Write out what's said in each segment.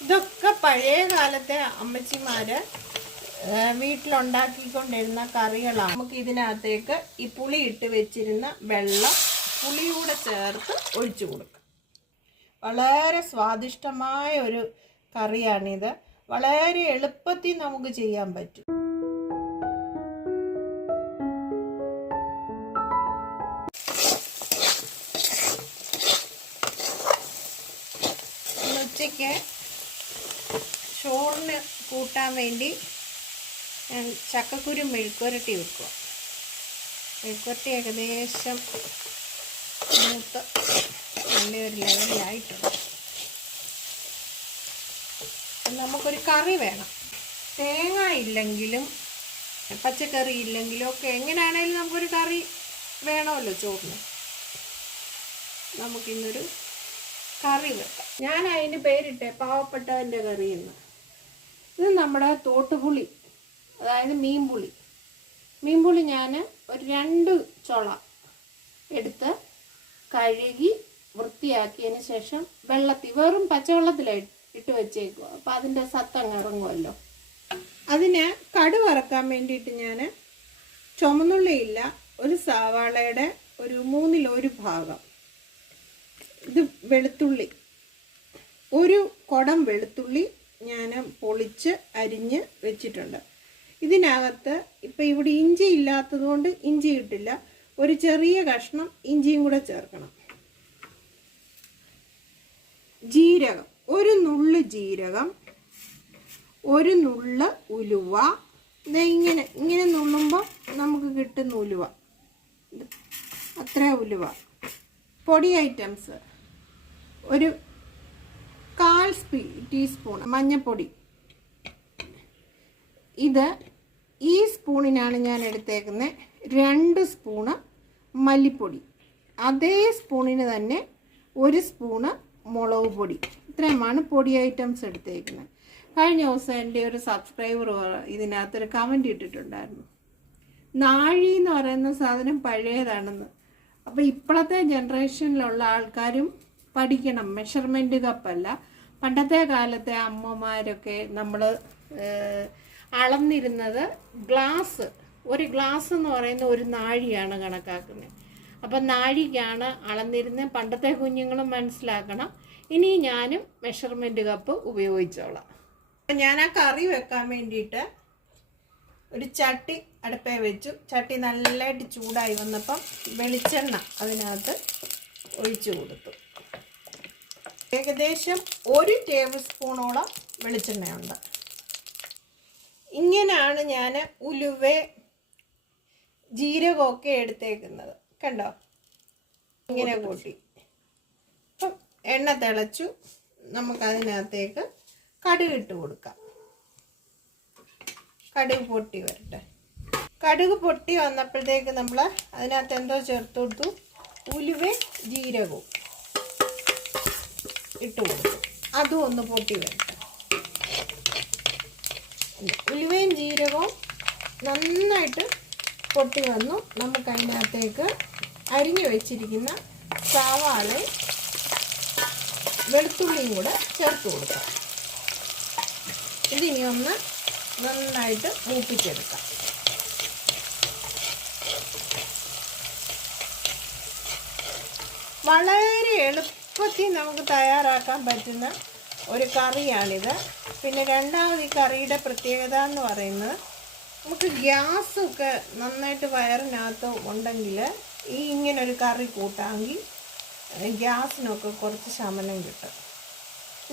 ഇതൊക്കെ പഴയ കാലത്തെ അമ്മച്ചിമാര് വീട്ടിലുണ്ടാക്കിക്കൊണ്ടിരുന്ന കറികളാണ്. നമുക്ക് ഇതിനകത്തേക്ക് ഈ പുളി ഇട്ട് വെച്ചിരുന്ന വെള്ളം പുളിയൂടെ ചേർത്ത് ഒഴിച്ചു കൊടുക്കാം. വളരെ സ്വാദിഷ്ടമായ ഒരു കറിയാണിത്. വളരെ എളുപ്പത്തിൽ നമുക്ക് ചെയ്യാൻ പറ്റും. ഉച്ചയ്ക്ക് ചോറിന് കൂട്ടാൻ വേണ്ടി ഞാൻ ചക്കക്കുരു മെഴുക്കുരട്ടി വെക്കുക. മെഴുക്കുരട്ടി ഏകദേശം മൂത്ത് നല്ലൊരു ലെവലിലായിട്ടുണ്ട്. നമുക്കൊരു കറി വേണം. തേങ്ങ ഇല്ലെങ്കിലും പച്ചക്കറി ഇല്ലെങ്കിലും ഒക്കെ എങ്ങനെയാണെങ്കിലും നമുക്കൊരു കറി വേണമല്ലോ ചോറിന്. നമുക്കിന്നൊരു കറി വെക്കാം. ഞാൻ അതിന് പേരിട്ടെ പാവപ്പെട്ടവൻ്റെ കറി എന്ന്. ഇത് നമ്മുടെ തോട്ടുപുളി, അതായത് മീൻപുളി ഞാൻ ഒരു 2 ചുള എടുത്ത് കഴുകി വൃത്തിയാക്കിയതിന് ശേഷം വെള്ളത്തിൽ വെറും പച്ചവെള്ളത്തിലാണ് ഇട്ട് വെച്ചേക്കുക. അപ്പം അതിൻ്റെ സത്തങ്ങ് ഇറങ്ങുമല്ലോ. അതിന് കടു വറക്കാൻ വേണ്ടിയിട്ട് ഞാൻ ചുമന്നുള്ളിയില്ല, ഒരു സവാളയുടെ ഒരു 1/3 ഭാഗം, ഇത് വെളുത്തുള്ളി, ഒരു കുടം വെളുത്തുള്ളി ഞാൻ പൊളിച്ച് അരിഞ്ഞ് വെച്ചിട്ടുണ്ട്. ഇതിനകത്ത് ഇപ്പം ഇവിടെ ഇഞ്ചി ഇല്ലാത്തത് കൊണ്ട് ഇഞ്ചി ഇട്ടില്ല, ഒരു ചെറിയ കഷ്ണം ഇഞ്ചിയും കൂടെ ചേർക്കണം. ജീരകം, ഒരു നുള്ള് ജീരകം, ഒരു നുള്ള് ഉലുവ. ഇങ്ങനെ നുള്ളുമ്പോൾ നമുക്ക് കിട്ടുന്ന ഉലുവ, അത്ര ഉലുവ. പൊടി ഐറ്റംസ് ഒരു 1/4 ടീസ്പൂൺ മഞ്ഞൾപ്പൊടി. ഇത് ഈ സ്പൂണിനാണ് ഞാൻ എടുത്തേക്കുന്നത്. 2 സ്പൂണ് മല്ലിപ്പൊടി, അതേ സ്പൂണിന് തന്നെ 1 സ്പൂണ് മുളക് പൊടി. ഇത്രയുമാണ് പൊടി ഐറ്റംസ് എടുത്തേക്കുന്നത്. കഴിഞ്ഞ ദിവസം എൻ്റെ ഒരു സബ്സ്ക്രൈബർ ഇതിനകത്തൊരു കമൻറ്റ് ഇട്ടിട്ടുണ്ടായിരുന്നു, നാഴി എന്ന് പറയുന്ന സാധനം പഴയതാണെന്ന്. അപ്പോൾ ഇപ്പോഴത്തെ ജനറേഷനിലുള്ള ആൾക്കാരും പഠിക്കണം. മെഷർമെൻറ്റ് കപ്പല്ല, പണ്ടത്തെ കാലത്തെ അമ്മമാരൊക്കെ നമ്മൾ അളന്നിരുന്നത് ഗ്ലാസ്, ഒരു ഗ്ലാസ് എന്ന് പറയുന്ന ഒരു നാഴിയാണ് കണക്കാക്കുന്നത്. അപ്പം നാഴിക്കാണ് അളന്നിരുന്നത്. പണ്ടത്തെ കുഞ്ഞുങ്ങളും മനസ്സിലാക്കണം. ഇനി ഞാനും മെഷർമെൻറ്റ് കപ്പ് ഉപയോഗിച്ചോളാം. ഞാൻ ആ കറി വെക്കാൻ വേണ്ടിയിട്ട് ഒരു ചട്ടി അടുപ്പേ വെച്ചു. ചട്ടി നല്ലതായിട്ട് ചൂടായി വന്നപ്പം വെളിച്ചെണ്ണ അതിനകത്ത് ഒഴിച്ചു കൊടുത്തു. ഏകദേശം 1 ടേബിൾ സ്പൂണോളം വെളിച്ചെണ്ണയുണ്ട്. ഇങ്ങനെയാണ് ഞാൻ ഉലുവ ജീരകമൊക്കെ എടുത്തേക്കുന്നത്. കണ്ടോ, ഇങ്ങനെ കൂട്ടി. അപ്പം എണ്ണ തിളച്ചു. നമുക്കതിനകത്തേക്ക് കടുക് ഇട്ട് കൊടുക്കാം. കടുക് പൊട്ടി വരട്ടെ. കടുക് പൊട്ടി വന്നപ്പോഴത്തേക്ക് നമ്മൾ അതിനകത്ത് എന്തോ ചേർത്ത് കൊടുത്തു, ഉലുവയും ജീരകവും ഇട്ട് കൊടുത്തു. അതും ഒന്ന് പൊട്ടി വരട്ടെ. ഉലുവയും ജീരകവും നന്നായിട്ട് പൊട്ടി വന്നു. നമുക്കതിനകത്തേക്ക് അരിഞ്ഞു വെച്ചിരിക്കുന്ന സവാളയും വെളുത്തുള്ളിയും കൂടെ ചേർത്ത് കൊടുക്കാം. ഇതിനി ഒന്ന് നന്നായിട്ട് മൂപ്പിച്ചെടുക്കാം. വളരെ എളുപ്പത്തിൽ നമുക്ക് തയ്യാറാക്കാൻ പറ്റുന്ന ഒരു കറിയാണിത്. പിന്നെ രണ്ടാമത് ഈ കറിയുടെ പ്രത്യേകത എന്ന് പറയുന്നത്, നമുക്ക് ഗ്യാസൊക്കെ നന്നായിട്ട് വയറിനകത്ത് ഉണ്ടെങ്കിൽ ഈ ഇങ്ങനൊരു കറി കൂട്ടാമെങ്കിൽ ഗ്യാസിനൊക്കെ കുറച്ച് ശമനം കിട്ടും.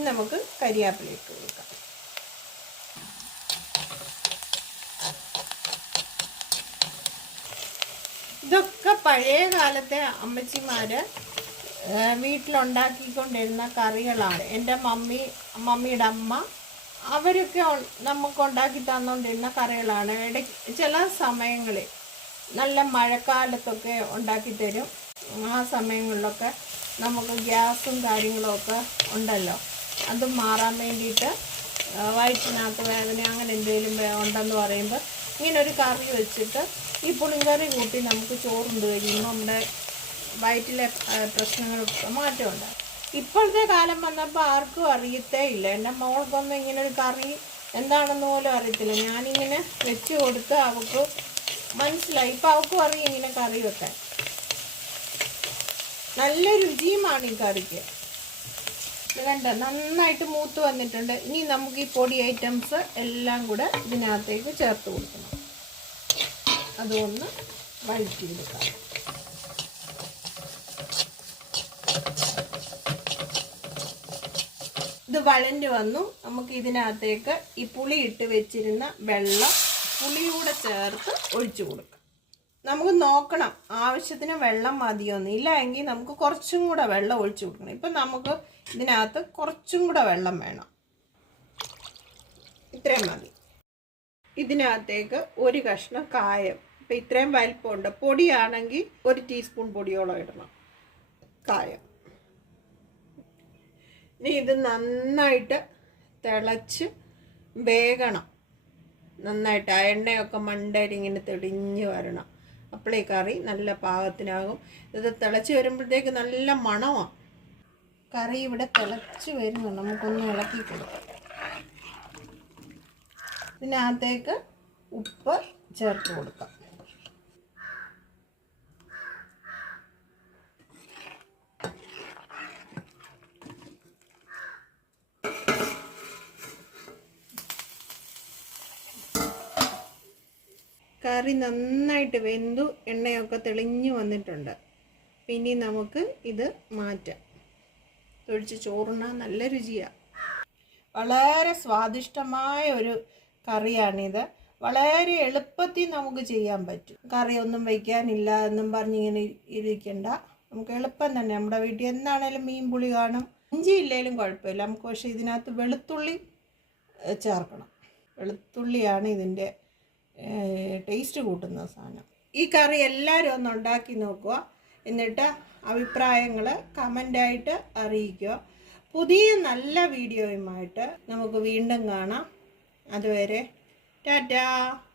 നമുക്ക് കരിയാപ്പില ഇട്ട് കൊടുക്കാം. ഇതൊക്കെ പഴയ കാലത്തെ അമ്മച്ചിമാര് വീട്ടിലുണ്ടാക്കിക്കൊണ്ടിരുന്ന കറികളാണ്. എൻ്റെ മമ്മിയുടെ അമ്മ അവരൊക്കെ നമുക്ക് ഉണ്ടാക്കി തന്നുകൊണ്ടിരുന്ന കറികളാണ്. ഇടയ്ക്ക് ചില സമയങ്ങളിൽ നല്ല മഴക്കാലത്തൊക്കെ ഉണ്ടാക്കി തരും. ആ സമയങ്ങളിലൊക്കെ നമുക്ക് ഗ്യാസും കാര്യങ്ങളൊക്കെ ഉണ്ടല്ലോ, അതും മാറാൻ വേണ്ടിയിട്ട് വയറ്റിനകത്ത് വേദന അങ്ങനെ എന്തെങ്കിലും ഉണ്ടെന്ന് പറയുമ്പോൾ ഇങ്ങനൊരു കറി വെച്ചിട്ട് ഈ പുളിങ്കറി കൂട്ടി നമുക്ക് ചോറുണ്ട് കഴിയുമ്പോൾ നമ്മുടെ വയറ്റിലെ പ്രശ്നങ്ങൾക്ക് മാറ്റമുണ്ടാകും. ഇപ്പോഴത്തെ കാലം വന്നപ്പോൾ ആർക്കും അറിയത്തേ ഇല്ല. എൻ്റെ മോൾക്കൊന്നും ഇങ്ങനെ ഒരു കറി എന്താണെന്ന് പോലും അറിയത്തില്ല. ഞാനിങ്ങനെ വെച്ച് കൊടുത്ത് അവൾക്ക് മനസ്സിലായി. ഇപ്പം അവൾക്കും അറിയാം ഇങ്ങനെ കറി വെക്കാൻ. നല്ല രുചിയുമാണ് ഈ കറിക്ക്. ഇത് കണ്ട നന്നായിട്ട് മൂത്ത് വന്നിട്ടുണ്ട്. ഇനി നമുക്ക് ഈ പൊടി ഐറ്റംസ് എല്ലാം കൂടെ ഇതിനകത്തേക്ക് ചേർത്ത് കൊടുക്കണം. അതൊന്ന് വഴറ്റിയെടുക്കാം. ഇത് വഴഞ്ഞു വന്നു. നമുക്ക് ഇതിനകത്തേക്ക് ഈ പുളി ഇട്ട് വെച്ചിരുന്ന വെള്ളം പുളിയൂടെ ചേർത്ത് ഒഴിച്ചു കൊടുക്കാം. നമുക്ക് നോക്കണം ആവശ്യത്തിന് വെള്ളം മതിയൊന്നും ഇല്ല എങ്കിൽ നമുക്ക് കുറച്ചും കൂടെ വെള്ളം ഒഴിച്ചു കൊടുക്കണം. ഇപ്പം നമുക്ക് ഇതിനകത്ത് കുറച്ചും കൂടെ വെള്ളം വേണം. ഇത്രയും മതി. ഇതിനകത്തേക്ക് ഒരു കഷ്ണം കായം, ഇപ്പം ഇത്രയും വലിപ്പമുണ്ട്. പൊടിയാണെങ്കിൽ 1 ടീസ്പൂൺ പൊടിയോളം ഇടണം കായം. ഇനി ഇത് നന്നായിട്ട് തിളച്ച് വേകണം. നന്നായിട്ട് ആ എണ്ണയൊക്കെ മണ്ടയിൽ ഇങ്ങനെ തെളിഞ്ഞ് വരണം. അപ്പോഴേ കറി നല്ല പാകത്തിനാകും. ഇത് തിളച്ച് വരുമ്പോഴത്തേക്ക് നല്ല മണമാണ്. കറി ഇവിടെ തിളച്ച് വരുന്നു. നമുക്കൊന്ന് ഇളക്കി കൊടുക്കാം. ഇതിനകത്തേക്ക് ഉപ്പ് ചേർത്ത് കൊടുക്കാം. കറി നന്നായിട്ട് വെന്തു, എണ്ണയൊക്കെ തെളിഞ്ഞു വന്നിട്ടുണ്ട്. പിന്നെ നമുക്ക് ഇത് മാറ്റാം. ഒഴിച്ച് ചോറുണ്ണാൻ നല്ല രുചിയാണ്. വളരെ സ്വാദിഷ്ടമായ ഒരു കറിയാണിത്. വളരെ എളുപ്പത്തിൽ നമുക്ക് ചെയ്യാൻ പറ്റും. കറിയൊന്നും വയ്ക്കാനില്ല എന്നും പറഞ്ഞിങ്ങനെ ഇരിക്കണ്ട. നമുക്ക് എളുപ്പം തന്നെ നമ്മുടെ വീട്ടിൽ എന്താണേലും മീൻ പുളി കാണും. ഇഞ്ചി ഇല്ലെങ്കിലും കുഴപ്പമില്ല. നമുക്ക് പക്ഷേ ഇതിനകത്ത് വെളുത്തുള്ളി ചേർക്കണം. വെളുത്തുള്ളിയാണ് ഇതിൻ്റെ ടേസ്റ്റ് കൂട്ടുന്ന സാധനം. ഈ കറി എല്ലാവരും ഒന്ന് ഉണ്ടാക്കി നോക്കുക. എന്നിട്ട് അഭിപ്രായങ്ങൾ കമൻ്റായിട്ട് അറിയിക്കുക. പുതിയ നല്ല വീഡിയോയുമായിട്ട് നമുക്ക് വീണ്ടും കാണാം. അതുവരെ ടാറ്റാ.